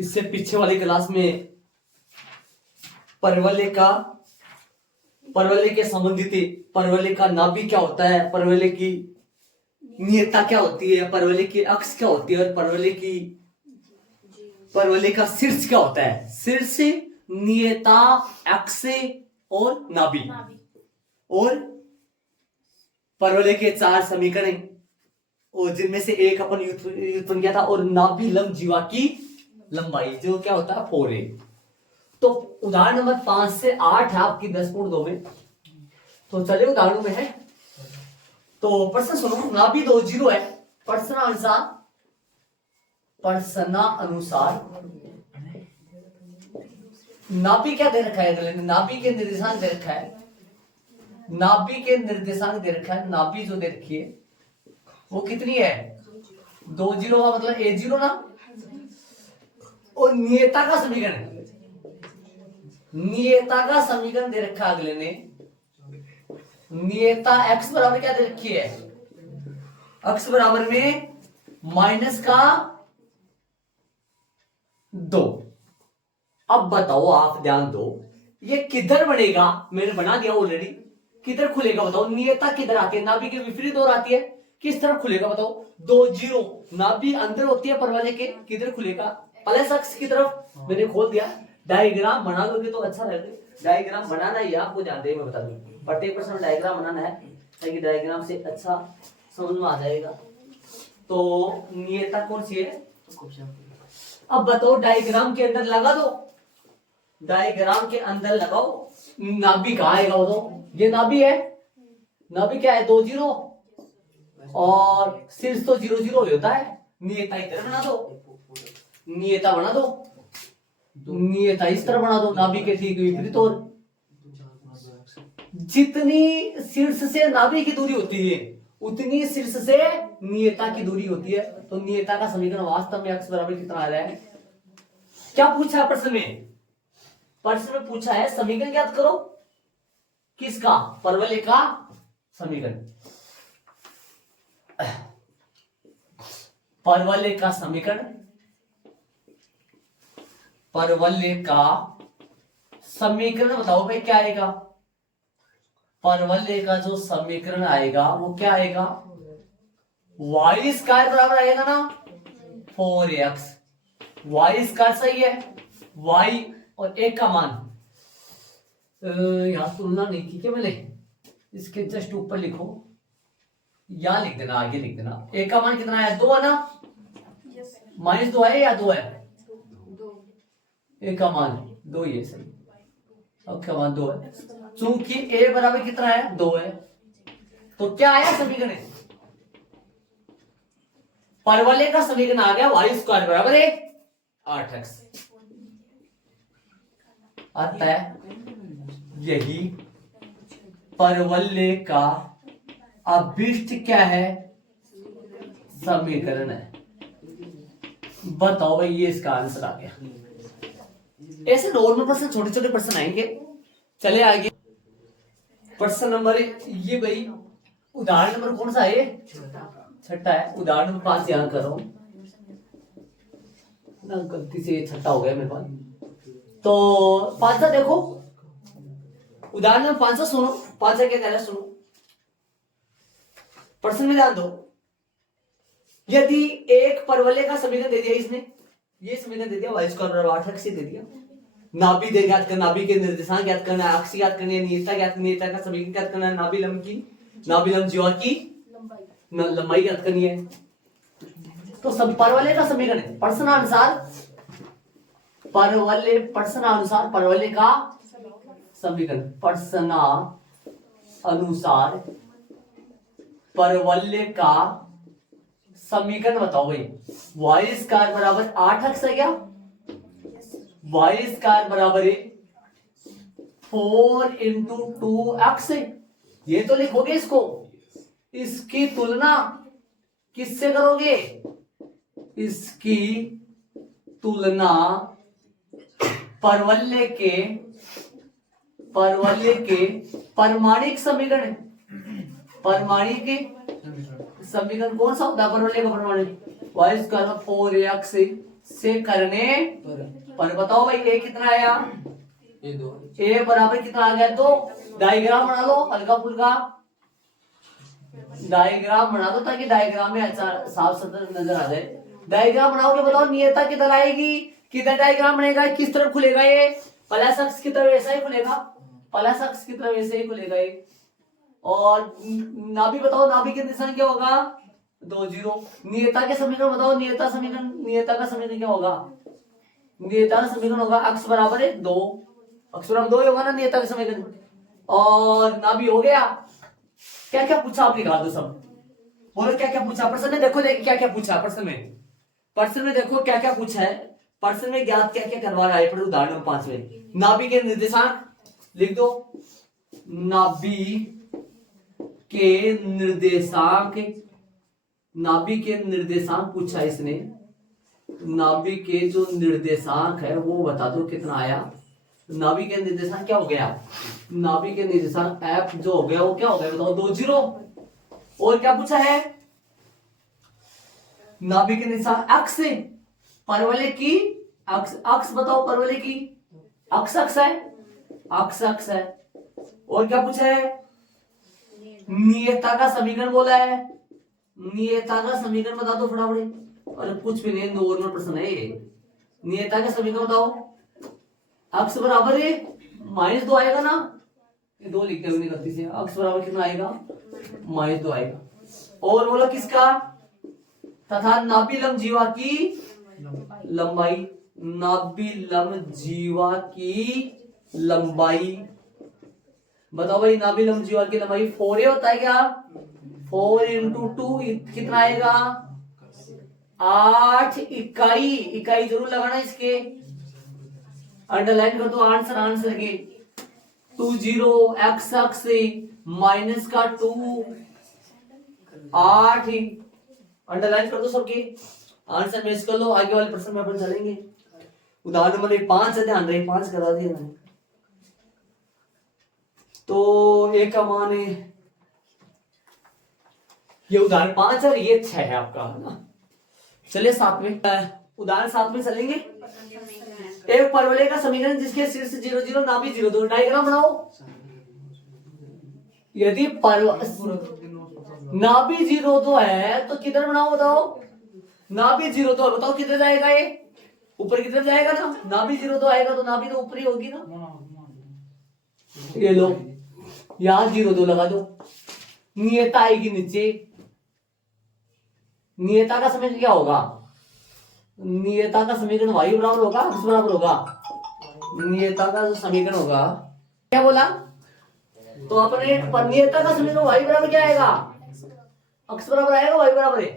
इससे पीछे वाली क्लास में परवलय के संबंधित परवलय का नाभि क्या होता है, परवलय की नियता क्या होती है, परवलय की अक्ष क्या होती है और परवलय का शीर्ष क्या होता है। शीर्ष, नियता, अक्ष और नाभि और परवलय के 4 समीकरण और जिनमें से एक अपन व्युत्पन्न किया था। और नाभि लंब जीवा की लंबाई जो क्या होता है 4a। तो उदाहरण नंबर 5 से 8 है आपकी 10.2 में। तो चलिए उदाहरणों में है। तो प्रश्न सुनो, नाभि 2 0 है। प्रश्नानुसार नाभि क्या दे रखा है अगले ने, नाभि के निर्देशांक दे रखा है। नाभि के निर्देशांक दे रखा है, नाभि जो दे रखी है वो कितनी है 2 0 का मतलब a0 ना। और नियता का समीकरण, नियता का समीकरण दे रखा है अगले ने। नियता x बराबर क्या दे रखी है, x बराबर में -2। अब बताओ, आप ध्यान दो, ये किधर बढ़ेगा, मैंने बना दिया ऑलरेडी। किधर खुलेगा बताओ, नियता किधर आती है, नाभि के विपरीत और आती है, किस तरफ खुलेगा बताओ 2 0। नाभि अंदर होती है परवलय के, किधर खुलेगा प्लस अक्ष की तरफ। मैंने खोल दिया, डायग्राम बना दोगे तो अच्छा रहेगा। डायग्राम बनाना ही आपको जानते हैं, मैं बता दूं प्रत्येक प्रश्न में डायग्राम बनाना है ताकि डायग्राम से अच्छा समझ में आ जाएगा। तो नियता कौन सी है, अब बताओ डायग्राम के अंदर लगा दो, डायग्राम के अंदर लगाओ। नाभि कहाँ आएगा बताओ, ये नाभि है, नाभि क्या है 2 0 और शीर्ष तो 0 0 होता है। नियता इधर बना दो, नियता बना दो, नियता इस तरह बना दो, नाभि के ठीक विपरीत। और जितनी शीर्ष से नाभि की दूरी होती है उतनी शीर्ष से नियता की दूरी होती है। तो नियता का समीकरण वास्तव में x बराबर कितना आ रहा है। क्या पूछा प्रश्न में, प्रश्न में पूछा है समीकरण ज्ञात करो, किसका, परवलय का समीकरण। परवलय का समीकरण, परवलय का समीकरण बताओ भाई क्या आएगा। परवलय का जो समीकरण आएगा वो क्या आएगा, y स्क्वायर बराबर आएगा ना 4x। y स्क्वायर सही है, y और एक का मान यहां तुलना नहीं की क्या मैंने, इसके जस्ट ऊपर लिखो या लिख देना, आगे लिख देना। एक का मान कितना है 2 है ना, -2 है या 2 है, एक का मान 2 ही है सही, अब का मान 2 है। चूंकि a बराबर कितना है 2 है, तो क्या आया समीकरण, परवलय का समीकरण आ गया y स्क्वायर बराबर 8x। अतः यही परवलय का अभिष्ट क्या है, समीकरण है। बताओ भाई, ये इसका आंसर आ गया। ऐसे नॉर्मल प्रश्न, छोटे छोटे प्रश्न आएंगे। चले आगे प्रश्न नंबर ये भाई उदाहरण नंबर कौन सा है, छठा है। उदाहरण नंबर 5 याद करो ना, गलती से छठा हो गया मेरे पास। तो 5 देखो, उदाहरण नंबर 5 सुनो, 5 क्या कह रहा है सुनो, प्रश्न में ध्यान दो। यदि एक परवलय का समीकरण दे दिया इसने, ये समीकरण दे दिया y स्क्वायर बराबर 8x दे दिया, नाभि दे ज्ञात करना, नाभि के निर्देशांक ज्ञात करना है, अक्ष ज्ञात करनी है, नियता ज्ञात, नियता का समीकरण ज्ञात करना है, नाभि लंब जीवा की लंबाई ज्ञात करनी है। तो सब परवलय का समीकरण प्रश्नानुसार, प्रश्नानुसार परवलय का समीकरण, प्रश्नानुसार परवलय का समीकरण बताओ भाई। y स्क्वायर बराबर 8x है क्या, y स्क्वायर बराबर 4 इंटू 2x, ये तो लिखोगे इसको। इसकी तुलना किससे करोगे, इसकी तुलना परवलय के परमाणिक समीकरण, परमाणिक समीकरण कौन सा होता है परवलय का परमाणिक, y स्क्वायर 4x से करने पर बताओ भाई ए कितना आया, ए बराबर कितना आ गया, तो डायग्राम बना लो हल्का फुल्का, डायग्राम बना दो ताकि डायग्राम में अच्छा साफ सुथरा नजर आ जाए। डायग्राम बनाओगे बताओ नियता किधर आएगी, किधर डायग्राम बनेगा, किस तरफ खुलेगा ये, प्लस अक्ष की तरफ ऐसा ही खुलेगा, प्लस अक्ष की तरफ ऐसे ही खुलेगा ये। और नाभि बताओ, नाभि के निशान क्या होगा, 2 0। नियता के समीकरण बताओ, नियता समीकरण, नियता का समीकरण क्या होगा, नियता का समीकरण होगा अक्ष बराबर है 2, अक्ष बराबर 2 होगा ना नियता का समीकरण। और नाभि हो गया। क्या क्या पूछा आप निकाल दो सब, बोलो क्या क्या पूछा प्रश्न में, देखो क्या क्या पूछा प्रश्न में, प्रश्न में देखो क्या क्या पूछा है, प्रश्न में ज्ञात क्या क्या करवा रहा है। पर उदाहरण 5 नाभि के निर्देशांक लिख दो, नाभि के निर्देशांक, नाभि के निर्देशांक पूछा इसने, नाभि के जो निर्देशांक है वो बता दो कितना आया। नाभि के निर्देशांक क्या हो गया, नाभि के निर्देशांक एफ जो हो गया वो क्या हो गया बताओ, 2 0। और क्या पूछा है, नाभि के निर्देशांक अक्ष, परवलय की अक्ष, अक्ष बताओ परवलय की अक्ष, अक्ष है, अक्ष अक्ष है। और क्या पूछा है, नियता का समीकरण बोला है, नियता का समीकरण बता दो फटाफट। अरे कुछ भी नहीं, नॉर्मल प्रश्न है ये। नियता का समीकरण बताओ, अक्ष बराबर है -2 आएगा ना, ये 2 लिखते हुए गलती से, अक्ष बराबर कितना आएगा -2 आएगा। और बोलो किसका, तथा नाभिलम जीवा की लंबाई, नाभिलम जीवा की लंबाई बताओ भाई, नाभिलम जीवा की लंबाई 4 होता है क्या, 4 × 2 कितना आएगा 8 इकाई, इकाई जरूर लगाना इसके, अंडरलाइन कर दो आंसर, आंसर के 2 0 एक्स अक्ष माइनस का 2 8 ही अंडरलाइन कर दो सबके, आंसर मैच कर लो। आगे वाले प्रश्न में अपन चलेंगे। उदाहरण नंबर 5 है, ध्यान रहे 5 करा दिया मैंने। तो एक का मान है, ये उदाहरण 5 है, ये 6 है आपका, है ना। चलिए 7 में, उदाहरण 7 में चलेंगे। एक परवलय का समीकरण जिसके शीर्ष 0 0 नाभि 0 2, डायग्राम बनाओ। यदि नाभि 0 2 है तो किधर बनाओ बताओ, नाभि 0 2 बताओ किधर जाएगा, ये ऊपर किधर जाएगा ना, नाभि 0 2 आएगा तो नाभि तो ऊपर ही होगी ना। ये लो यहां 0 2 लगा दो, नियता आएगी नीचे, नियता का समीकरण क्या होगा, नियता का समीकरण y बराबर होगा x बराबर होगा, नियता का जो समीकरण होगा क्या बोला, तो अपने नियता का समीकरण y बराबर क्या आएगा, x बराबर आएगा y बराबर है,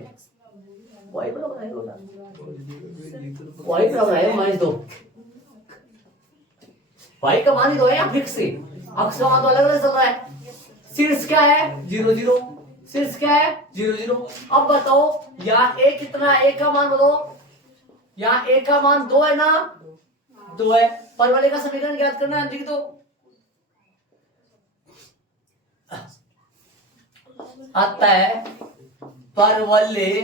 y बराबर आएगा, y बराबर आएगा -2, y का मान ही 2 है या फिक्स है, x का मान तो अलग अलग चल रहा है। शीर्ष क्या है 0 0, शीर्ष क्या है 0 0। अब बताओ यहाँ a कितना है, a का मान बताओ, यहाँ a का मान 2 है ना, 2 है। परवलय का समीकरण ज्ञात करना है, लिख दो। आता है परवलय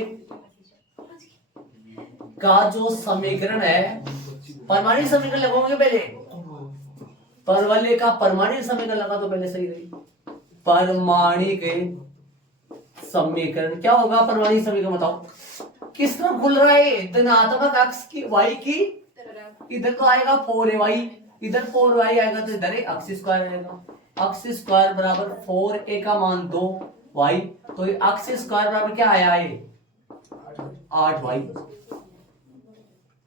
का जो समीकरण है, परमाणु समीकरण लगाओगे पहले, परवलय का परमाणु समीकरण लगा तो पहले सही रही। परमाणिक समीकरण क्या होगा, परमाणु समीकरण बताओ किस तरफ खुल रहा है, धनात्मक अक्ष की y की, इधर तो आएगा 4ay, इधर 4y आएगा तो इधर अक्ष स्क्वायर आएगा, अक्ष स्क्वायर बराबर 4a का मान 2y, तो अक्ष स्क्वायर बराबर क्या आया है 8y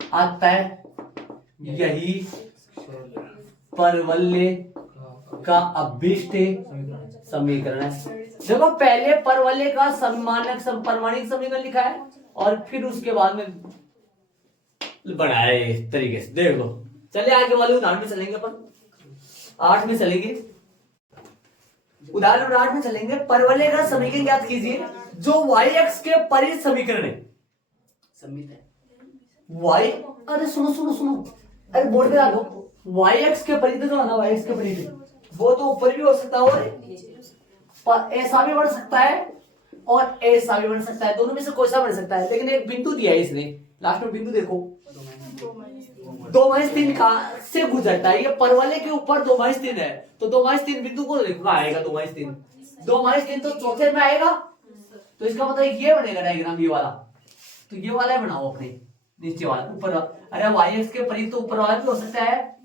आता है। यही परवलय का अभिष्ट समीकरण है। देखो पहले परवलय का मानक परमाणिक समीकरण लिखा है और फिर उसके बाद में बनाया इस तरीके से, देख लो। चलिए आगे वाले उदाहरण में चलेंगे, अपन 8 में चलेंगे, उदाहरण 8 में चलेंगे। परवलय का समीकरण ज्ञात कीजिए जो y x के परित समीकरण है। y, अरे सुनो सुनो सुनो, अरे बोर्ड पे आ दो, y x के परित जो है ना, y x के परित वो तो ऊपर भी हो सकता है और ऐसा भी बढ़ सकता है, और ऐसा भी बन सकता है, दोनों में से कोई सा बन सकता है, लेकिन एक बिंदु दिया है इसने, लास्ट में बिंदु देखो 2-3 का से गुजरता है, ये परवलय के ऊपर 2-3 है, तो 2-3 बिंदु को देखो आएगा 2-3 तो चौथे में आएगा, तो इसका मतलब ये बनेगा डायग्राम ये वाला, तो ये वाला बनाओ अपने नीचे वाला ऊपर, अरे वाई एक्स के परित तो ऊपर वाला भी हो सकता है,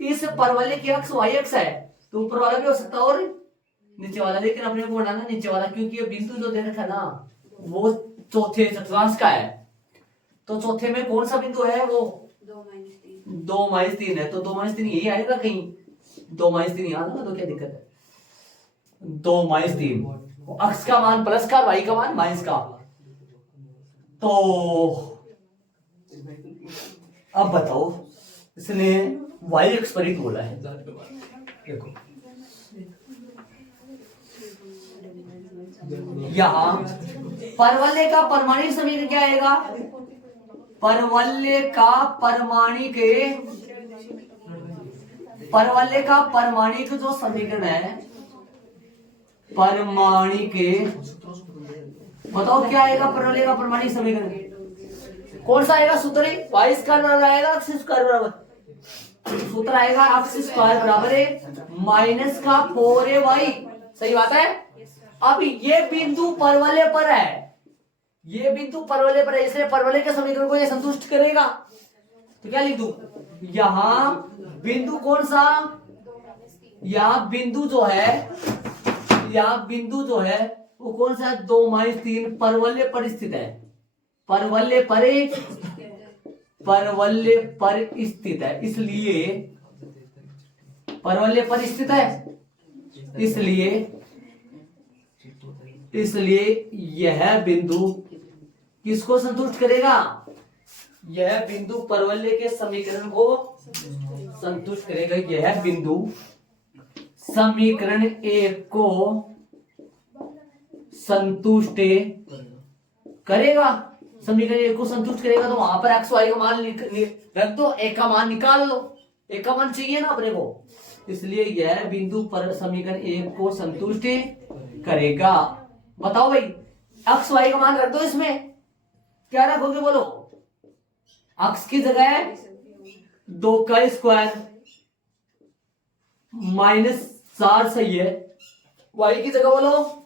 इस परवलय की अक्ष वाई एक्स है तो ऊपर वाला भी हो सकता है और नीचे वाला, लेकिन अपने को बनाना नीचे वाला, क्योंकि ये बिंदु जो दे रखा है ना वो चौथे चतुर्थांश का है, तो चौथे में कौन सा बिंदु है वो 2-3 है, तो 2-3 यही आएगा कहीं, 2-3 यहाँ ना, तो क्या दिक्कत है 2-3, अक्ष का मान प्लस का, वाई का मान माइनस का, तो अब बताओ इसने वाई एक्स परित बोला है, देखो यहां परवलय का परमाणिक समीकरण क्या आएगा, परवलय का परमाणिक जो समीकरण है, परमाणिक बताओ क्या आएगा, परवलय का परमाणिक समीकरण कौन सा आएगा, सूत्र वाई स्क्वायर बराबर आएगा एक्स स्क्वायर बराबर, सूत्र आएगा एक्स स्क्वायर बराबर है माइनस का 4ay, सही बात है। अब ये बिंदु परवलय पर है, ये बिंदु परवलय पर है, इसलिए परवलय के समीकरण को ये संतुष्ट करेगा, तो क्या लिख दूं, यहां बिंदु कौन सा, यहां बिंदु जो है वो कौन सा है 2-3 परवलय पर स्थित है, परवलय पर स्थित है, इसलिए परवलय पर स्थित है, इसलिए यह बिंदु किसको संतुष्ट करेगा, यह बिंदु परवलय के समीकरण को संतुष्ट करेगा, यह बिंदु समीकरण 1 को संतुष्ट करेगा, समीकरण 1 को संतुष्ट करेगा, तो वहां पर एक्स वाई का मान रख दो, एक का मान निकाल लो, एक का मान चाहिए ना अपने को, इसलिए यह बिंदु पर समीकरण 1 को संतुष्ट करेगा। बताओ भाई एक्स वाई का मान रख दो, इसमें क्या रखोगे बोलो, एक्स की जगह 2 का स्क्वायर -4 सही है, वाई की जगह बोलो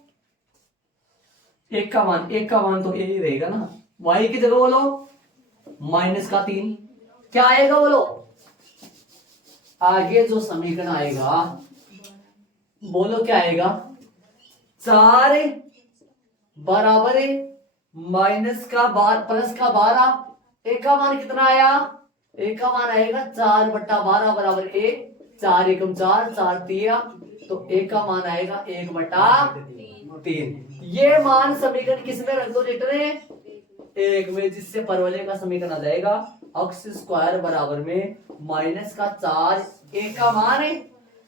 एक का मान तो यही रहेगा ना, वाई की जगह बोलो -3, क्या आएगा बोलो, आगे जो समीकरण आएगा बोलो क्या आएगा, 4 बराबर -12 एक का मान कितना आया, एक का मान आएगा 4/12 बराबर 1, 4 एकम 4, 4 3, तो एक का मान आएगा 1/3, ये मान समीकरण किसमें रख दो लिटरे 1 में, जिससे परवलय का समीकरण आ जाएगा एक्स स्क्वायर बराबर में -4, एक का मान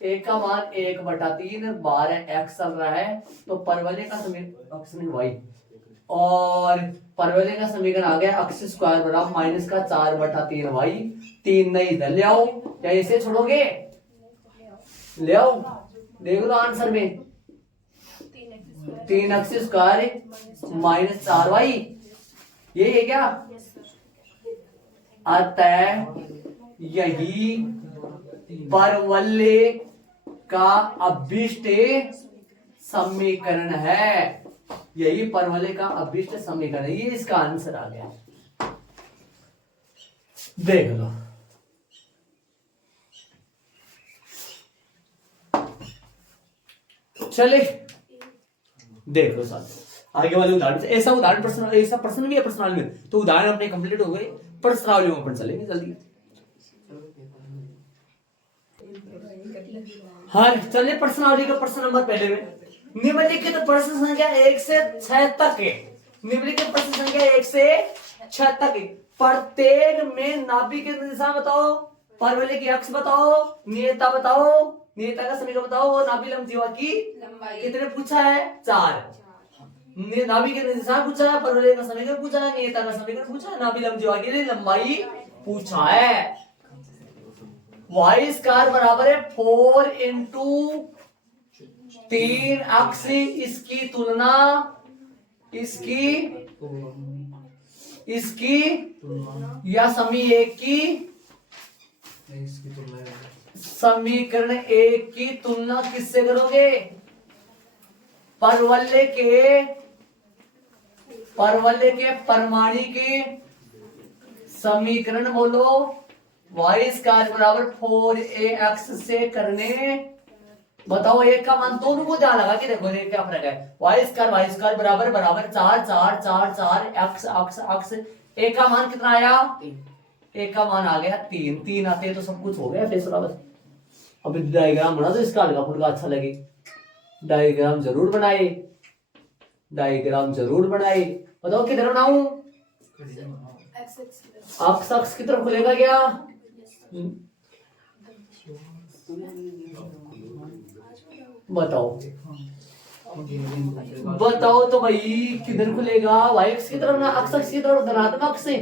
1/3, 12x चल रहा है, तो परवलय का समीकरण एक्स नहीं वाई, और परवलय का समीकरण आ गया एक्स स्क्वायर बराबर -4/3 वाई, 3 नहीं इधर ले आओ, क्या इसे छोड़ोगे, ले आओ, देख लो आंसर में 3x स्क्वायर -4y, यही है क्या, अतः यही परवलय का अभिष्ट समीकरण है, यही परवलय का अभिष्ट समीकरण है, ये इसका आंसर आ गया, देख लो। चले देखो साथ आगे वाले उदाहरण से, ऐसा उदाहरण प्रश्न भी है पर्सनल में, तो उदाहरण अपने कंप्लीट हो गए, प्रश्नावली में अपन चलेंगे जल्दी। हाँ चलिए प्रश्नावली का प्रश्न नंबर पहले में, निम्नलिखित प्रश्न संख्या 1 से 6 तक है, निम्नलिखित प्रश्न संख्या 1 से 6 तक है, प्रत्येक में नाभि के दिशा बताओ, परवलय की अक्ष बताओ, नियता बताओ, नियता का समीकरण बताओ, और नाभि लंब जीवा की कितने पूछा है 4, नाभि के दिशा पूछा है, परवलय का समीकरण पूछा है, नियता का समीकरण पूछा है, नाभि लंब जीवा की लंबाई पूछा है। वाई स्क्वायर बराबर है 4 × 3 अक्ष, इसकी तुलना इसकी या समीकरण एक की तुलना किससे करोगे? परवलय के परमाणु समीकरण बोलो वाई स्क्वायर बराबर 4ax से करने। बताओ एक का मान दोनों को ध्यान लगा के देखो क्या फर्क है। वाई स्क्वायर बराबर 4 x। एक का मान कितना आया? एक का मान आ गया 3 आते तो सब कुछ हो गया फैसला बस। अभी डायग्राम बना दो इसका, हल्का फुल्का अच्छा लगे। डायग्राम जरूर बनाए। बताओ किधर बनाऊं? एक्स की तरफ खुलेगा क्या? बताओ तो भाई किधर खुलेगा? वाई एक्स की तरफ ना एक्स की तरफ धनात्मक से।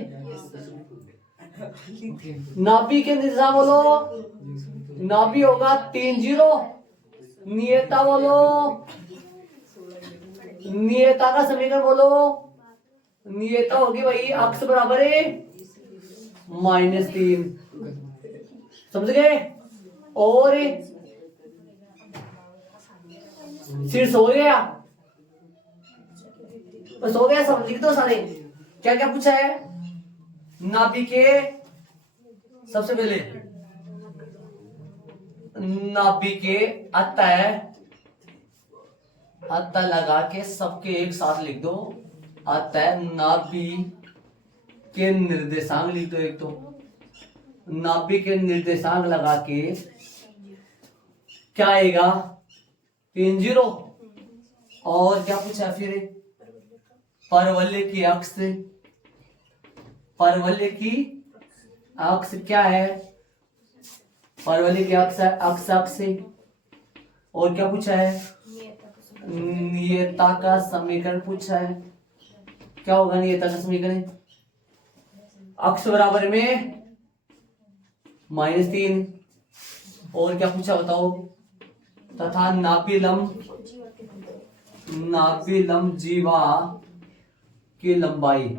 नाभि के निर्देशांक बोलो। नाभि होगा 3 0। नियता बोलो। नियता का समीकरण बोलो। नियता होगी भाई अक्ष बराबर है -3। समझ गए? और शीर्ष हो गया, बस हो गया। समझ तो सारे क्या क्या पूछा है? नाभि के सबसे पहले नाभि के अतः लगा के सबके एक साथ लिख दो। अतः नाभि के निर्देशांक लिख दो। एक तो नाभि के निर्देशांक लगा के क्या आएगा? 3 0। और क्या पूछा फिर? परवलय की अक्ष क्या है? परवलय की अक्ष से। और क्या पूछा है? नियता का समीकरण पूछा है। क्या होगा नियता का समीकरण? अक्ष बराबर में -3। और क्या पूछा बताओ? तथा नाभिलंब जीवा की लंबाई।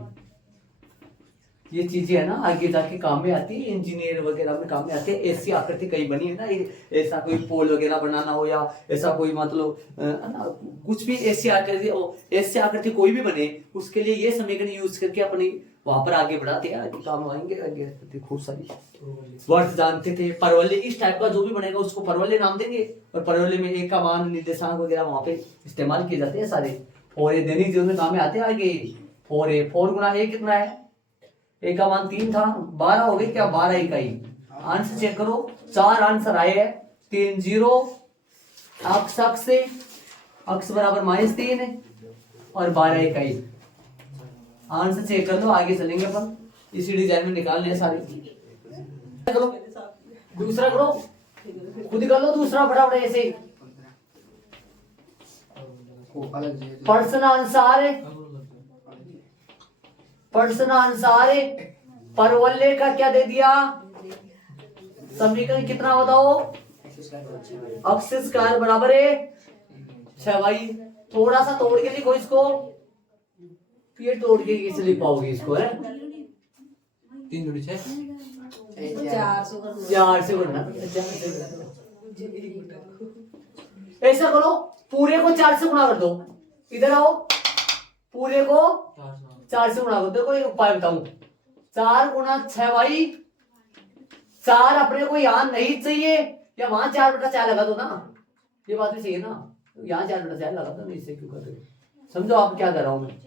ये चीजें है ना आगे जाके काम में आती है, इंजीनियर वगैरह में काम में आती है। ऐसी आकृति कहीं बनी है ना, ऐसा कोई पोल वगैरह बनाना हो या ऐसा कोई मतलब कुछ भी ऐसी आकृति कोई भी बने, उसके लिए ये समीकरण यूज करके अपनी वहां पर आगे बढ़ाते हैं। आगे काम आएंगे। आगे खूब सारी वर्ड जानते थे। परवलय इस टाइप का जो भी बनेगा उसको परवलय नाम देंगे। और परवलय में एक का मान निर्देशांक वगैरह वहां पे इस्तेमाल किए जाते हैं सारे। और ये दैनिक जीवन में काम में आते हैं आगे। 4 गुना a कितना है? एक का मान 3 था, 12 हो गई क्या? 12 इकाई। आंसर चेक करो, 4 आंसर आए हैं। 3 0 अक्ष से अक्ष बराबर -3 और 12 इकाई। आंसर चेक कर लो, आगे चलेंगे अपन। इसी डिजाइन में निकाल लिया सारे। करो दूसरा, करो खुद ही कर लो दूसरा फटाफट ऐसे। प्रश्न अनुसार परवलय का क्या दे दिया? समीकरण कितना बताओ? अक्ष स्क्वायर बराबर है 6 भाई। थोड़ा सा तोड़ के लिखो इसको। ये तोड़ के कैसे लिख पाओगे इसको? है 3 जोड़ी 6 4 से करना। ऐसा करो, पूरे को 4 से गुणा कर दो। इधर आओ, पूरे को 4 से गुणा कर दो। कोई उपाय बताऊं? 4 गुना 6 भाई। 4 अपने को यहां नहीं चाहिए, या वहां 4/4 लगा दो ना। ये बात भी सही है ना, यहाँ 4/4 लगा दो। इससे क्यों कर रहे हो? समझो आप क्या कर रहा हूं मैं।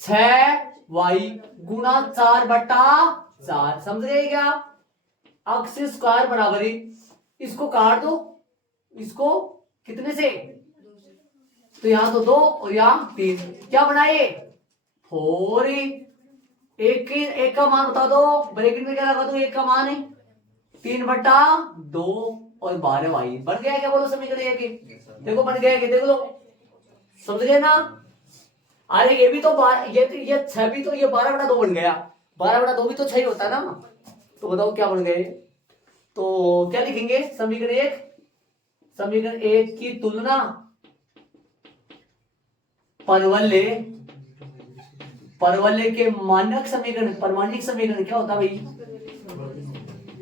6y गुना 4/4। समझ गए क्या? अक्ष स्क्वायर बराबर ही। इसको काट दो, इसको कितने से? तो यहां तो 2 और यहां 3। क्या बनाए? 4। एक का मान बता दो, ब्रैकेट में क्या लगा दो? एक का मान है 3/2 और 12y। बन गया क्या? बोलो समीकरण एक। देखो बन गया क्या? देख लो, समझ गए ना? अरे ये भी तो ये 6 भी तो ये 12/2 बन गया। 12/2 भी तो 6 ही होता है ना। तो बताओ क्या बन गए? तो क्या लिखेंगे? समीकरण एक की तुलना परवलय परवलय के मानक समीकरण, परमाणिक समीकरण क्या होता है भाई?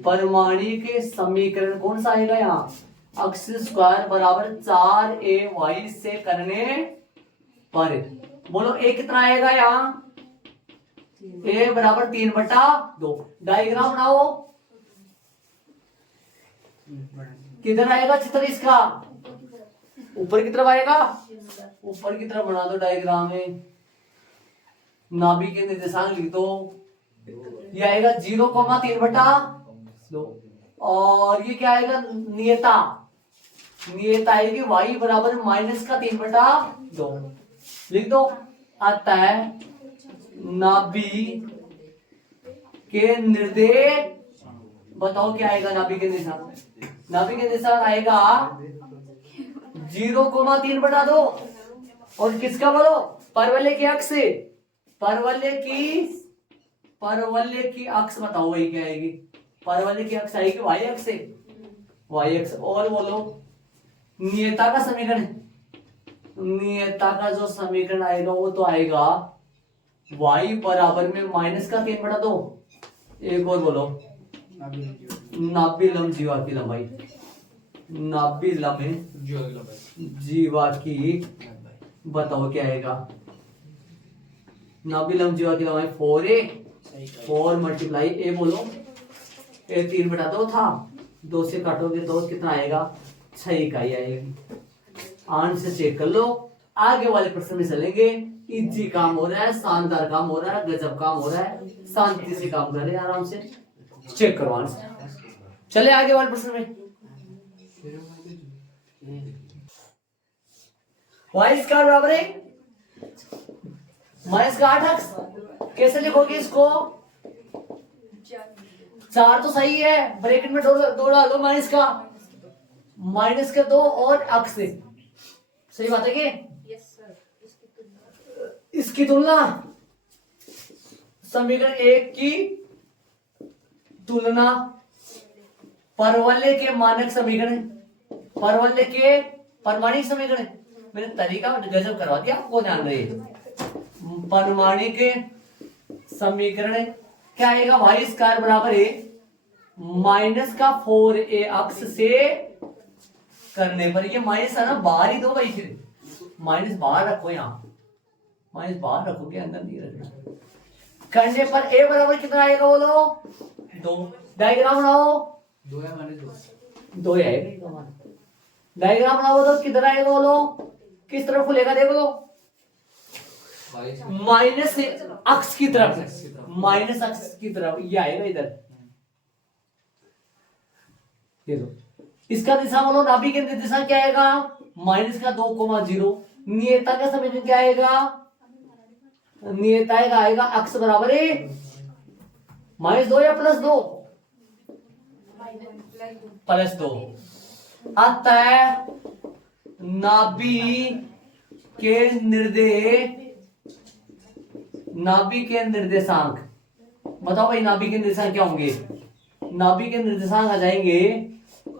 परमाणिक समीकरण कौन सा आएगा यहाँ? एक्स स्क्वायर बराबर 4ay से करने पर, बोलो a कितना आएगा यहाँ? a बराबर 3/2। डायग्राम बनाओ, किधर आएगा चित्र इसका? ऊपर की तरफ आएगा, ऊपर की तरफ बना दो डायग्राम में। नाभि के निर्देशांक लिख दो, ये आएगा 0,3/2 और ये क्या आएगा? नियता, नियता आएगी y बराबर -3/2 लिख दो। अतः नाभि के निर्देश, बताओ क्या आएगा नाभि के निर्देशांक? नाभि के निर्देशांक आएगा 0,3/2 और किसका बोलो? परवलय की अक्ष, परवलय की अक्ष बताओ वही क्या आएगी? परवलय की अक्ष आएगी y अक्ष, y अक्ष। और बोलो नियता का समीकरण, नियता का जो समीकरण आएगा वो तो आएगा y बराबर में -3/2। एक और बोलो, नाभि लंब जीवा की लंबाई, नाभि लंब जीवा की बताओ क्या आएगा? नाभि लंब जीवा की लंबाई 4a, 4 मल्टीप्लाई a, बोलो a 3/2 था, 2 से काटोगे तो कितना आएगा? 6 इकाई आएगी। आंसर से चेक कर लो। आगे वाले प्रश्न में चलेंगे। इजी काम हो रहा है, शानदार काम हो रहा है, गजब काम हो रहा है, शांति से काम कर रहे हैं, आराम से चेक करो आंसर। चले आगे वाले प्रश्न में। वाई स्क्वायर बराबर है -8x, कैसे लिखोगे इसको? 4 तो सही है, ब्रैकेट में 2 डालो माइनस का 2 और अक्स से, सही बात है कि? इसकी तुलना, समीकरण 1 की तुलना परवलय के मानक समीकरण, परवलय के परमाणिक समीकरण, मैंने तरीका गजब करवा दिया आपको, ध्यान रहे। परमाणिक समीकरण क्या आएगा? वाई स्क्वायर बराबर है -4a अक्ष से करने पर, ये माइनस है ना, बाहर ही दो भाई, फिर माइनस बाहर रखो, यहाँ माइनस बाहर रखोगे, अंदर नहीं रखना। करने पर a बराबर कितना आएगा बोलो? 2। डायग्राम बनाओ, 2 या -2 आएगा। डायग्राम बनाओ तो किधर आएगा बोलो? किस तरफ खुलेगा देख लो? माइनस अक्ष की तरफ, माइनस अक्ष की तरफ ये आएगा इधर। ये लो, इसका दिशा बोलो, नाभि के दिशा क्या आएगा? -2,0। नियता का समीकरण क्या आएगा? नियता आएगा अक्ष बराबर है -2 या +2? +2। अतः नाभि के निर्देशांक बताओ भाई, नाभि के निर्देशांक क्या होंगे? नाभि के निर्देशांक आ जाएंगे,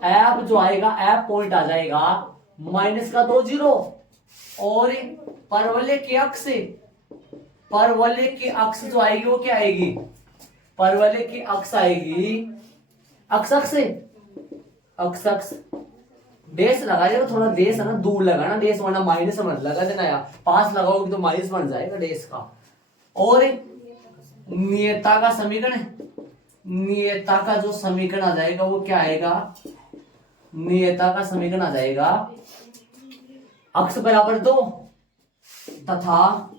एफ जो आएगा, एफ पॉइंट आ जाएगा -2 0 और परवलय के अक्ष, परवलय की अक्ष जो आएगी वो क्या आएगी? परवलय की अक्ष आएगी अक्ष डेस लगा जाएगा, थोड़ा डेस है ना दूर लगाना, डेस वरना माइनस मत लगा देना यार, पास लगाओगे तो माइनस बन जाएगा डेस का। और नियता का समीकरण, नियता का जो समीकरण आ जाएगा वो क्या आएगा? नियता का समीकरण आ जाएगा अक्ष बराबर 2 तथा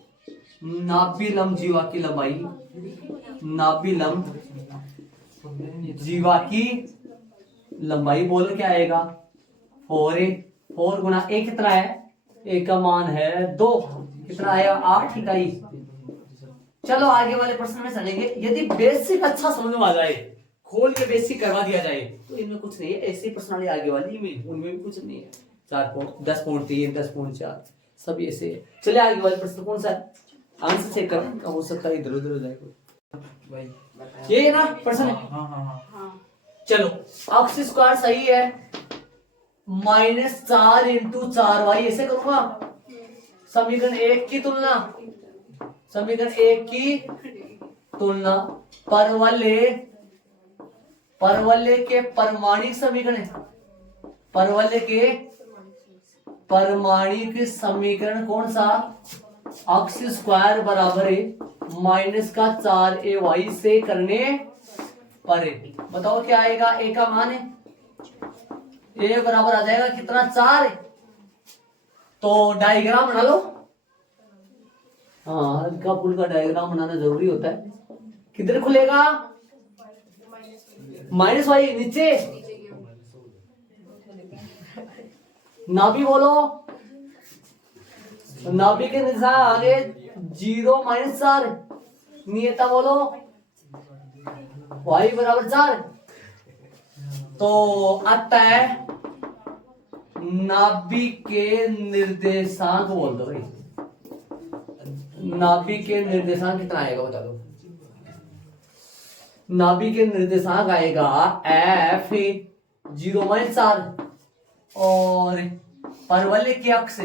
नाभि लंब जीवा की लंबाई, नाभि लंब जीवा की लंबाई बोलो क्या आएगा? 4 गुना a कितना है? a का मान है 2, कितना आएगा? 8 इकाई। चलो आगे वाले प्रश्न में चलेंगे। यदि बेसिक अच्छा समझ में आ जाए, खोल के बेसिक करवा दिया जाए तो इनमें कुछ नहीं है, ऐसी प्रश्नावली आगे वाली में उनमें भी कुछ नहीं है। 10.3, 10.4 सब ऐसे है। चलिए आगे वाले प्रश्न कौन सा है? आंसर चेक कर, हो सकता है इधर उधर हो जाए। ये है ना प्रश्न? हाँ। चलो अक्ष स्क्वायर सही है, -4 × 4y ऐसे करूंगा। समीकरण 1 की तुलना, समीकरण एक की तुलना परवलय के परमाणिक समीकरण, परवलय के परमाणिक समीकरण कौन सा, एक्स स्क्वायर बराबर है -4ay से करने पर। बताओ क्या आएगा, ए का मान है, ए बराबर आ जाएगा कितना, 4। तो डायग्राम बना लो। हाँ, हल्का फुल्का डायग्राम बनाना जरूरी होता है। किधर खुलेगा, -y नीचे, नाभि बोलो, नाभि के निशान आगे 0 -4, नियता बोलो y बराबर 4। तो अतः नाभि के निर्देशांक बोल दो भाई, नाभि के निर्देशांक कितना आएगा बता दो। नाभि के निर्देशांक आएगा f 0 -4 और परवलय की अक्ष,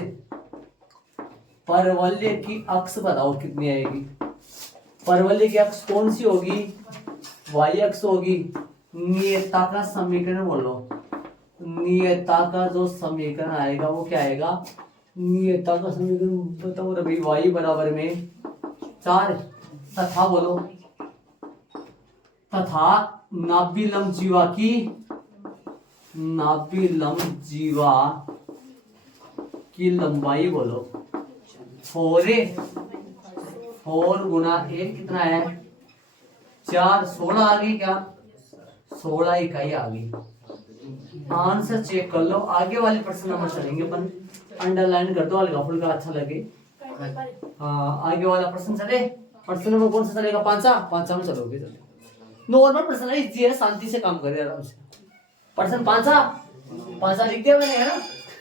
परवलय की अक्ष बताओ कितनी आएगी। परवलय की अक्ष कौन सी होगी, y अक्ष होगी। नियता का समीकरण बोलो, नियता का जो समीकरण आएगा वो क्या आएगा, नियता का समीकरण बताओ रवि, y बराबर में 4 तथा बोलो, तथा नाभिलंब जीवा की, नाभिलंब जीवा की लंबाई बोलो 4 गुना 1 कितना है 4, 16 आ गई क्या, 16 इकाई आ गई। आंसर चेक कर लो। आगे वाले प्रश्न नंबर चलेंगे अपन, अंडरलाइन कर दो हल्का फुल्का अच्छा लगे। हाँ, आगे वाला प्रश्न चले, प्रश्न नंबर कौन सा चलेगा, 5 में चलोगे। नॉर्मल प्रश्न है, इजी है, शांति से काम करे आराम से। प्रश्न 5 लिख दिया मैंने, है ना।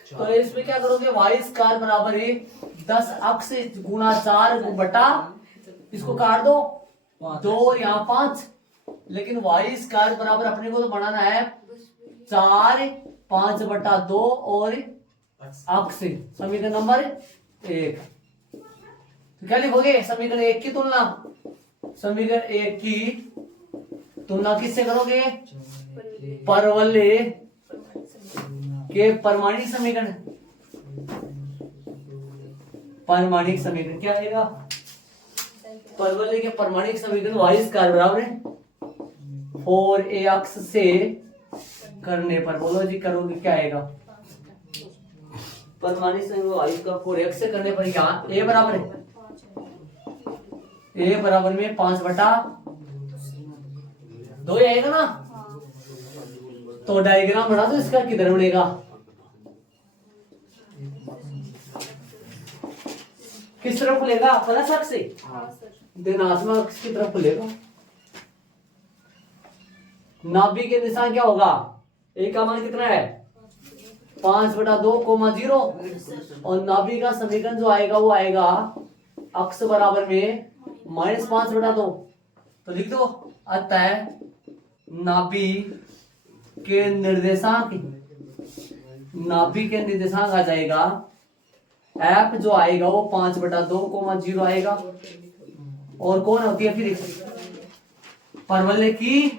तो इसमें क्या करोगे, y स्क्वायर बराबर है 10 अक्ष गुना 4 बटा, इसको काट दो 2 और यहाँ 5, लेकिन y स्क्वायर बराबर अपने को तो बनाना है 4 5 बटा 2 और अक्ष, समीकरण नंबर 1। तो क्या लिखोगे, समीकरण 1 की तुलना, समीकरण 1 की तुलना किससे करोगे, परवलय के परमाणिक समीकरण, परमाणिक समीकरण क्या आएगा, परवलय के परमाणिक समीकरण y स्क्वायर बराबर है 4ax से करने पर, बोलो जी करोगे क्या आएगा, परमाणिक समीकरण y का 4ax से करने पर यहाँ a बराबर है, a बराबर में 5 बटा 2 आएगा ना। तो डायग्राम बना दो इसका, किधर बनेगा, किस तरफ खुलेगा, प्लस अक्ष से, धनात्मक अक्ष की तरफ खुलेगा। नाभि के निशान क्या होगा, ए का मान कितना है 5 बटा 2 0, और नाभि का समीकरण जो आएगा वो आएगा अक्ष बराबर में -5 बटा 2। तो लिख दो, अतः नाभि के निर्देशांक, नाभि के निर्देशांक आ जाएगा एफ जो आएगा वो 5 बटा 2 0 आएगा। और कौन होती है फिर, परवलय की,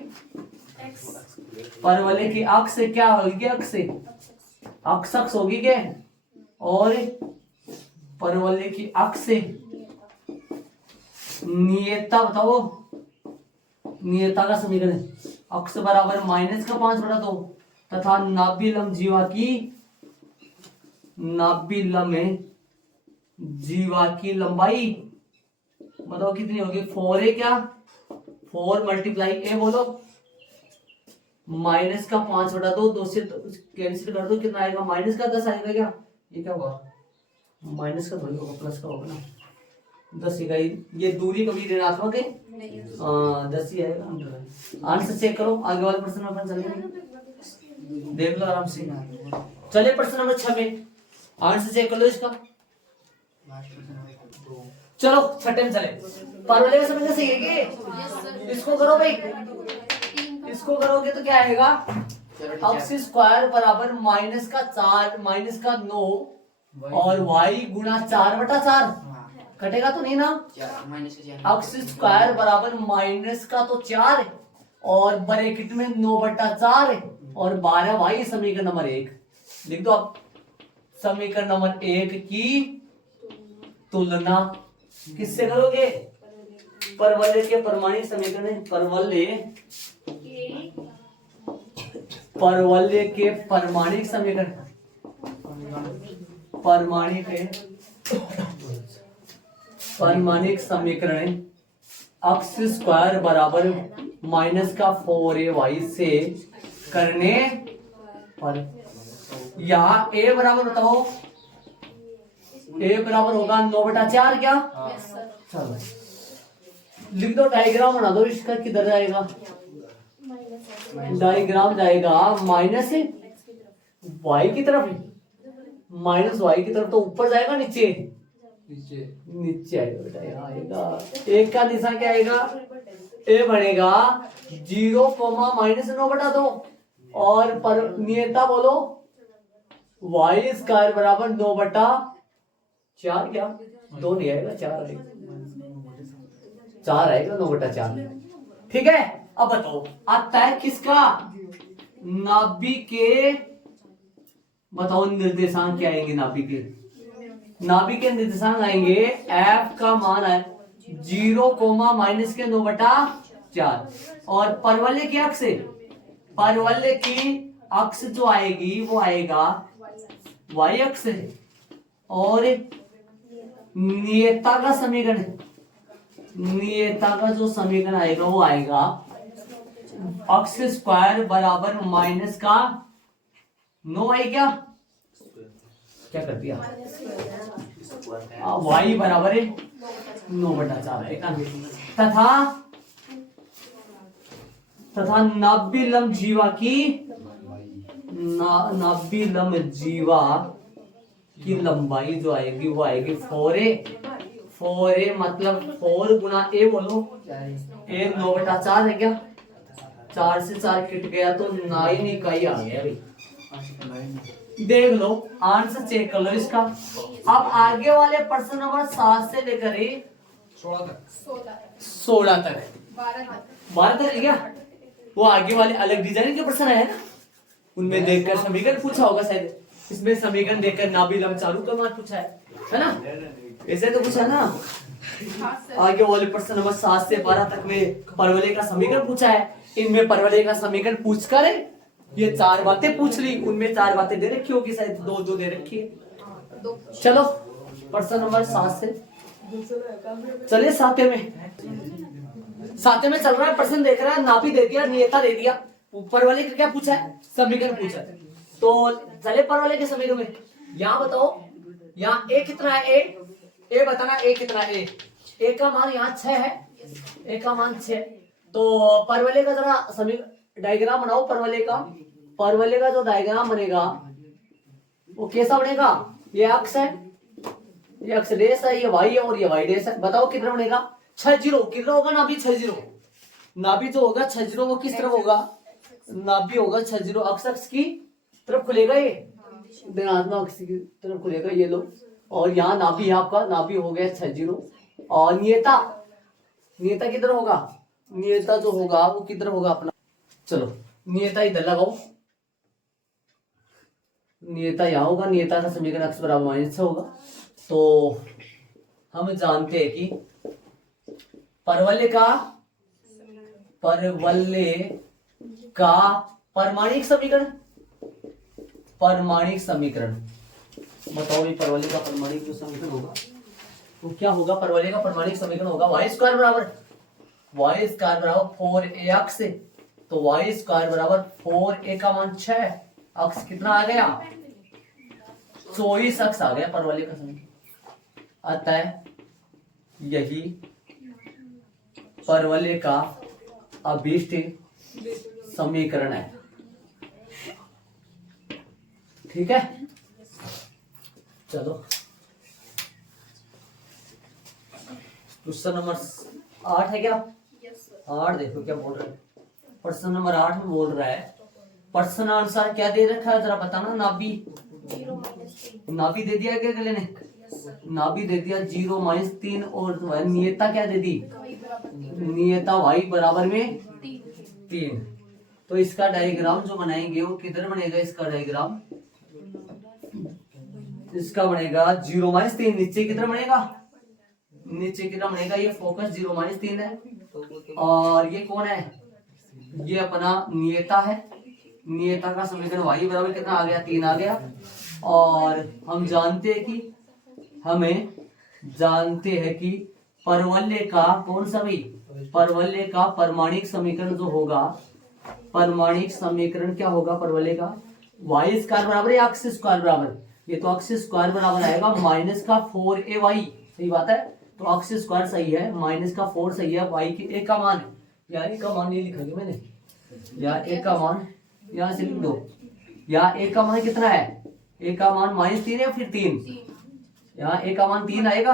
परवलय की अक्ष से क्या होगी, अक्ष से अक्ष होगी क्या, और परवलय की अक्ष से नियता बताओ, नियता का समीकरण अक्ष बराबर -5 बटा 2 तथा नाभिलंब जीवा की, नाभिलंब जीवा की लंबाई बताओ कितनी होगी, 4 है क्या, 4 मल्टीप्लाई ए बोलो, -5 बटा 2, 2 से कैंसिल कर दो, कितना आएगा -10 आएगा क्या, ये क्या होगा, माइनस का थोड़ी होगा प्लस का होगा ना, 10 इकाई, ये दूरी कभी ऋणात्मक है, 10 ही आएगा। आंसर चेक करो, आगे वाले प्रश्न में अपन चलेंगे, देख लो आराम से। चलिए प्रश्न नंबर 6 में आंसर चेक कर लो इसका, चलो छठे में चले। परवलय का समीकरण सही है कि, इसको करो भाई, इसको करोगे तो क्या आएगा, अक्ष स्क्वायर बराबर -4 -9 और y गुणा 4 बटा 4, कटेगा तो नहीं ना, एक्स स्क्वायर बराबर माइनस का तो 4 है और ब्रैकेट में 9/4 है और 12 वाई समीकरण नंबर 1 लिख दो आप। समीकरण नंबर 1 की तुलना किससे करोगे? परवलय के परमाणु समीकरण, परवलय के परमाणिक समीकरण, परमाणिक समीकरण एक्स स्क्वायर बराबर माइनस का 4ay से करने पर यहाँ a बराबर बताओ, a बराबर होगा 9/4 क्या? चलो लिख दो, डायग्राम बना दो इसका। किधर जाएगा डायग्राम? जाएगा माइनस वाई की तरफ, माइनस वाई की तरफ तो ऊपर जाएगा नीचे? नीचे आएगा बेटा, यहाँ आएगा। एक का निशान क्या आएगा? ए बनेगा 0, और पर नियता बोलो वाई स्क्वायर बराबर 9/4 क्या? 2 नहीं आएगा, 4 आएगा, 4 आएगा 9/4। ठीक है, अब बताओ आता है किसका? नाभिक के, बताओ निर्देशांक क्या आएंगे? नाभिक के निर्देशांक आएंगे, एफ का मान है 0, माइनस के 9/4 और परवलय की अक्ष, परवलय की अक्ष जो आएगी वो आएगा वाई अक्ष और नियता का समीकरण, नियता का जो समीकरण आएगा वो आएगा एक्स स्क्वायर बराबर माइनस का 9y क्या कर दिया? वाई बराबर है 9/4 तथा नाभिलंब जीवा की, नाभिलंब जीवा की लंबाई जो आएगी वो आएगी 4a मतलब 4 गुना a बोलो, a 9/4 है क्या? 4 से 4 कट गया तो 9 इकाई आ गया भाई। देख लो, आंसर चेक कर लो इसका। अब आगे वाले प्रश्न नंबर 7 से लेकर 16 तक 12 तक है क्या? वो आगे वाले अलग डिजाइन के प्रश्न है ना, उनमें देखकर समीकरण पूछा होगा शायद। इसमें समीकरण देखकर नाभिलंब चालू का मान पूछा है ना? ऐसे तो पूछा ना। आगे वाले प्रश्न नंबर 7 से 12 तक में परवलय का समीकरण पूछा है। इनमें परवलय का समीकरण पूछकर ये 4 बातें पूछ ली, उनमें 4 बातें दे रखी होगी शायद, 2 दे रखी है। चलो प्रश्न नंबर 7 से चलिए 7 में चल रहा है प्रश्न, देख रहा है नाभि दे दिया, नियता दे दिया, परवलय का क्या पूछा है? समीकरण पूछा है। तो चले परवलय के समीकरण में। यहाँ बताओ, यहाँ a कितना है? a बताना, a कितना है? a का मान यहाँ 6 है, a का मान 6। तो परवलय का जरा समीकरण डायग्राम बनाओ। परवलय का जो डायग्राम बनेगा वो कैसा बनेगा? ये अक्ष है, ये अक्ष रेस है, ये वाई है और ये वाई रेस है। बताओ कितना बनेगा? 60 कितना होगा? नाभि 60, नाभि जो होगा 60 वो किस तरफ होगा? नाभि होगा 60 अक्ष की तरफ खुलेगा, ये धनात्मक अक्ष की तरफ खुलेगा, ये लो। और यहाँ नाभि, आपका नाभि हो गया 60 और नियता किधर होगा? नियता जो होगा वो किधर होगा अपना? चलो नियता इधर लगाओ, नियता यहाँ होगा। नियता का समीकरण एक्स बराबर माइनस होगा। तो हम जानते हैं कि परवलय का परमाणिक समीकरण बताओ। ये परवलय का परमाणिक जो समीकरण होगा वो क्या होगा? परवलय का परमाणिक समीकरण होगा वाई स्क्वायर बराबर 4ax। तो वाई स्क्वायर बराबर 4a का मान 6, अक्ष कितना आ गया? 24 अक्ष आ गया परवलय का समीकरण। अतः यही परवलय का अभीष्ट समीकरण है। ठीक है, चलो क्वेश्चन नंबर 8 है क्या? 8 देखो क्या बोल रहा है। प्रश्न नंबर 8 में बोल रहा है, प्रश्न अनुसार क्या दे रखा है जरा बताना। नाभि दे दिया क्या गले ने? नाभि दे दिया 0-3 और नियता क्या दे दी, नियता y बराबर में 3। तो इसका डायग्राम जो बनाएंगे वो किधर बनेगा, इसका डायग्राम इसका बनेगा 0-3, नीचे किधर बनेगा, नीचे किधर बनेगा, ये फोकस 0-3 है और ये कौन है, ये अपना नियता है। नियता का समीकरण y बराबर कितना आ गया, 3 आ गया। और हम जानते हैं कि परवलय का कौन सा भाई, परवलय का परमाणिक समीकरण जो होगा, परमाणिक समीकरण क्या होगा परवलय का, y स्क्वायर बराबर है एक्स स्क्वायर बराबर, ये तो एक्स स्क्वायर बराबर आएगा माइनस का 4ay, सही बात है। तो एक्स स्क्वायर सही है, माइनस का 4 सही है, y की a का मान, यार a का मान नहीं लिखा गया मैंने, या a का मान यहाँ से लिख दो, या a का मान कितना है, a का मान -3 है फिर 3, यहाँ a का मान 3 आएगा,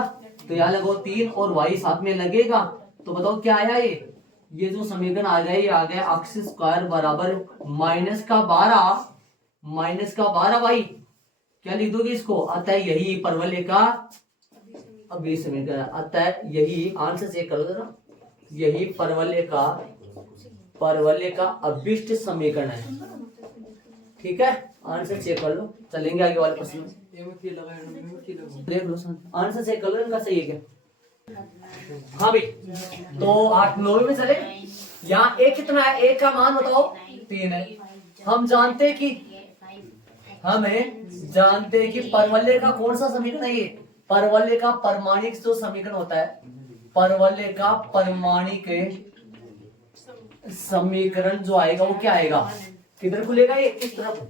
तो यहाँ लगो 3 और y साथ में लगेगा। तो बताओ क्या आया, ये जो समीकरण आ गया, ये आ गया एक्स स्क्वायर बराबर -12y, क्या लिख दोगे इसको, अतः यही परवलय का, अब ये समीकरण, अतः यही आंसर चेक करो जरा, यही परवलय का अभिष्ट समीकरण है। ठीक है, आंसर चेक कर लो, चलेंगे आगे वाले प्रश्न में, देख लो आंसर चेक कर लो इनका सही है क्या। हाँ भाई, तो 8-9 में चले, यहाँ a कितना है, a का मान बताओ 3 है। हम जानते हैं कि परवलय का कौन सा समीकरण है, ये परवलय का परमाणिक जो समीकरण होता है, परवलय का परमाणिक समीकरण जो आएगा वो क्या आएगा, किधर खुलेगा, ये इस तरफ।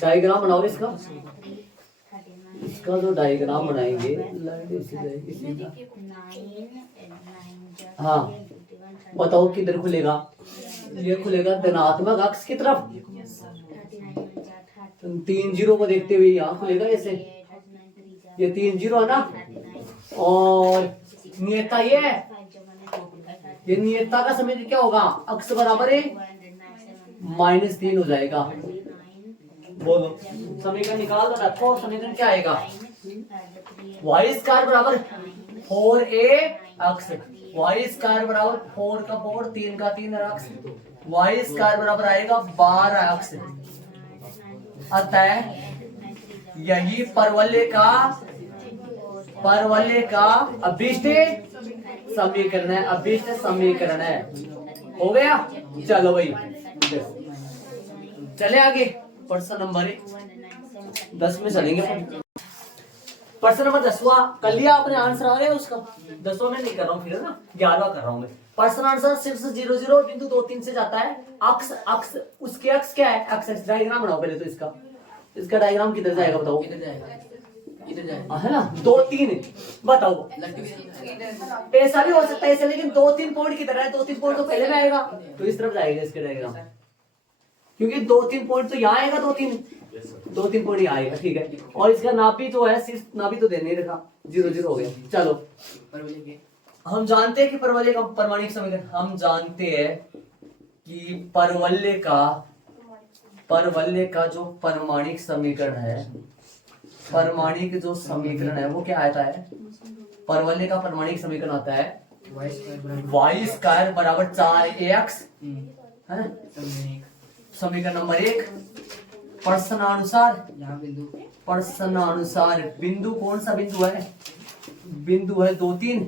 डायग्राम बनाओ इसका जो डायग्राम बनाएंगे, हाँ बताओ किधर खुलेगा, ये खुलेगा धनात्मक अक्ष की तरफ, 3 0 को देखते हुए यहाँ खुलेगा ऐसे, ये 3 0 है ना, और नियता ये है, ये नियता का समीकरण क्या होगा, अक्ष बराबर है -3 हो जाएगा। बोलो समीकरण निकाल दो, रखो समीकरण क्या आएगा, y स्क्वायर बराबर 4ax, y स्क्वायर बराबर 4 का 4, 3 का 3 x, y स्क्वायर बराबर आएगा 12x। अतः यही परवलय का अभिष्ट समीकरण है, हो गया। चलो भाई चले आगे, प्रश्न नंबर 10 में चलेंगे। प्रश्न नंबर 10वां कर लिया आपने, आंसर आ गया उसका, 10वां में नहीं कर रहा हूँ फिर, है ना 11वां कर रहा हूँ मैं। प्रश्न आंसर 600 बिंदु 2-3 से जाता है, अक्ष उसके अक्ष क्या है, एक्स डायग्राम बनाओ पहले तो इसका डायग्राम किधर जाएगा बताओ, इधर जाएगा है ना, 2-3 बताओ, ऐसा भी हो सकता है ऐसे, लेकिन 2-3 पॉइंट किधर है, 2-3 पॉइंट तो पहले में आएगा, तो इस तरफ जाएगा इसके डायग्राम, क्योंकि 2-3 पॉइंट तो यहाँ आएगा, 2-3 पॉइंट यहाँ आएगा, ठीक है। और इसका नाभि तो है, सिर्फ नाभि तो देने रखा, 0-0 हो गया। चलो हम जानते हैं कि परवलय का परमाणिक समीकरण, हम जानते हैं कि परवलय का जो परमाणिक समीकरण है, परमाणिक जो समीकरण है वो क्या आता है, परवलय का परमाणिक समीकरण आता है y स्क्वायर बराबर 4ax, है ना। समीकरण नंबर 1, प्रश्नानुसार बिंदु कौन सा बिंदु है, बिंदु है 2-3,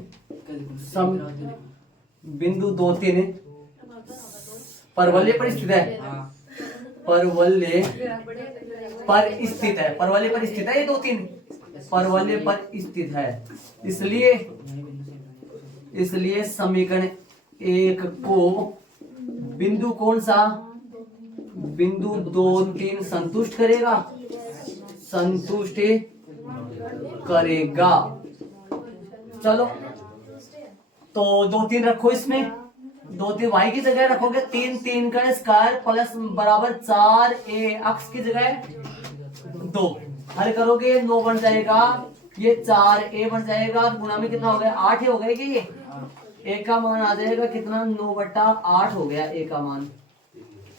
बिंदु 2-3 परवलय पर स्थित है, परवलय पर स्थित है, ये 2-3 परवलय पर स्थित है, इसलिए समीकरण 1 को बिंदु कौन सा, बिंदु 2-3 संतुष्ट करेगा, चलो तो 2-3 रखो इसमें, 2-3 y की जगह रखोगे, 3 का स्क्वायर प्लस बराबर 4ax की जगह 2, हल करोगे 9 बन जाएगा, ये 4a बन जाएगा, गुणा में कितना हो गया 8 हो गया, कि ये a का मान आ जाएगा कितना 9/8 हो गया a का मान,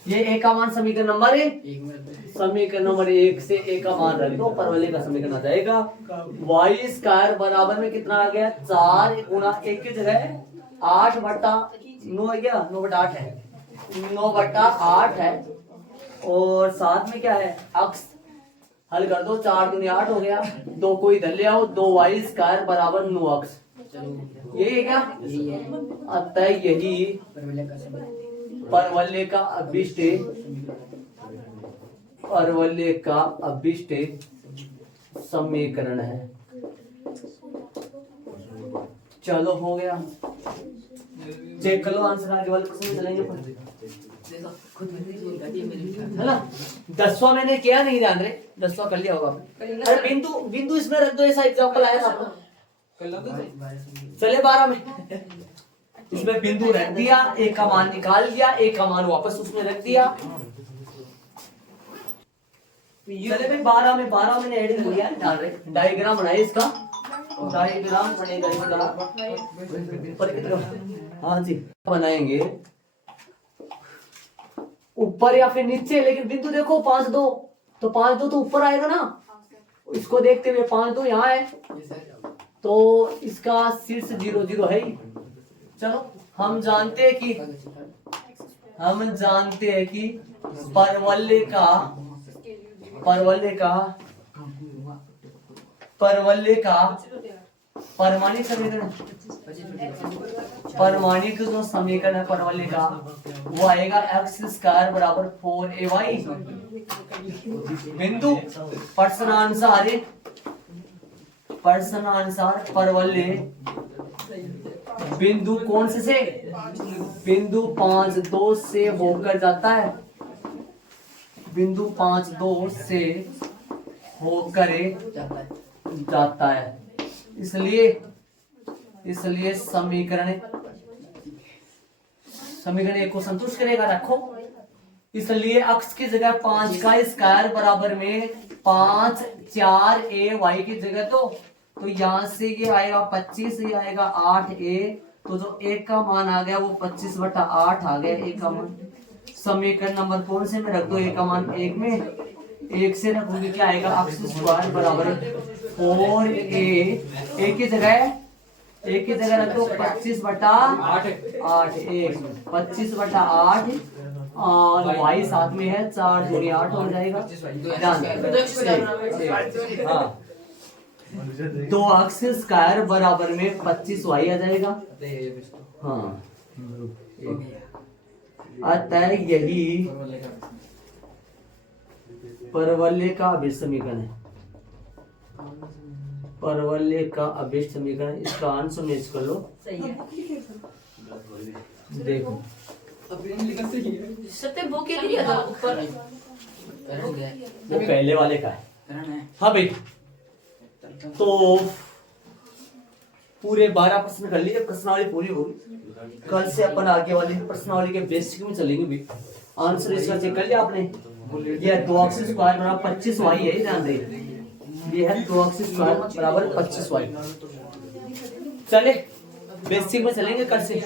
ये ए का मान समीकरण नंबर समीकरण नंबर 1 से ए का मान रख दो, परवलय का समीकरण आ जाएगा वाई स्क्वायर बराबर में कितना आ गया 4 गुणा 1 की जगह 8 बटा 9 है क्या 9 बटा 8 है 9 बटा 8 है और साथ में क्या है अक्स हल कर दो 4 दूनी 8 हो गया 2 को इधर ले आओ 2 वाई स्क्वायर बराबर 9 अक्स यही है क्या अतः यही परवलय का अभिष्ट परवलय का अभिष्ट समीकरण है। चलो हो गया चेक कर लो आंसर आगे वाले क्वेश्चन में चलेंगे है ना 10वां मैंने किया नहीं ध्यान रहे 10वां कर लिया होगा अरे बिंदु बिंदु इसमें रख दो ऐसा एग्जांपल आया था अपना चले 12 में इसमें बिंदु रख दिया एक का मान निकाल दिया एक का मान वापस उसमें रख दिया चले भाई 12 में ऐड कर लिया डाल रहे डायग्राम बनाए इसका डायग्राम बनेगा इसका हाँ जी बनाएंगे ऊपर या फिर नीचे लेकिन बिंदु देखो 5 2 तो 5 2 तो ऊपर आएगा ना इसको देखते हुए 5 2 यहाँ है तो इसका शीर्ष 0 0 है ही। चलो हम जानते हैं कि परवलय का परमाणिक समीकरण परमाणिक जो समीकरण है परवलय का वो आएगा एक्स स्क्वायर बराबर 4ay बिंदु प्रश्नानुसार परवलय बिंदु कौन से बिंदु 5 2 से होकर जाता है बिंदु 5 2 से होकर जाता है इसलिए समीकरण 1 को संतुष्ट करेगा रखो इसलिए अक्ष की जगह 5 का स्क्वायर बराबर में 5 4 ए वाई की जगह तो यहां से ये आएगा 25 ये आएगा 8a तो जो एक का मान आ गया वो 25 बटा 8 आ गया एक का मान समीकरण नंबर कौन से में रख दो एक का मान 1 में 1 से रखोगे क्या आएगा अक्ष स्क्वायर बराबर 4a एक की जगह रख दो 25 बटा 8 25 बटा 8 और वाई साथ में है 4 दूनी 8 हो जाएगा हाँ तो अक्ष स्क्वायर बराबर में 25 वाई आ जाएगा हाँ अतः यही परवलय का अभिष्ट समीकरण है परवलय का अभिष्ट समीकरण इसका आंसर मैच कर लो देखो वो पहले वाले का है हाँ भाई तो पूरे 12 प्रश्न कर लिए प्रश्नावली पूरी होगी कल से अपन आगे वाली प्रश्नावली के बेसिक में चलेंगे भी आंसर इसका चेक कर लिया आपने ये 2 अक्ष स्क्वायर बराबर 25 वाई है ध्यान दे ये है 2 अक्ष स्क्वायर बराबर 25 वाई चले बेसिक में चलेंगे कल से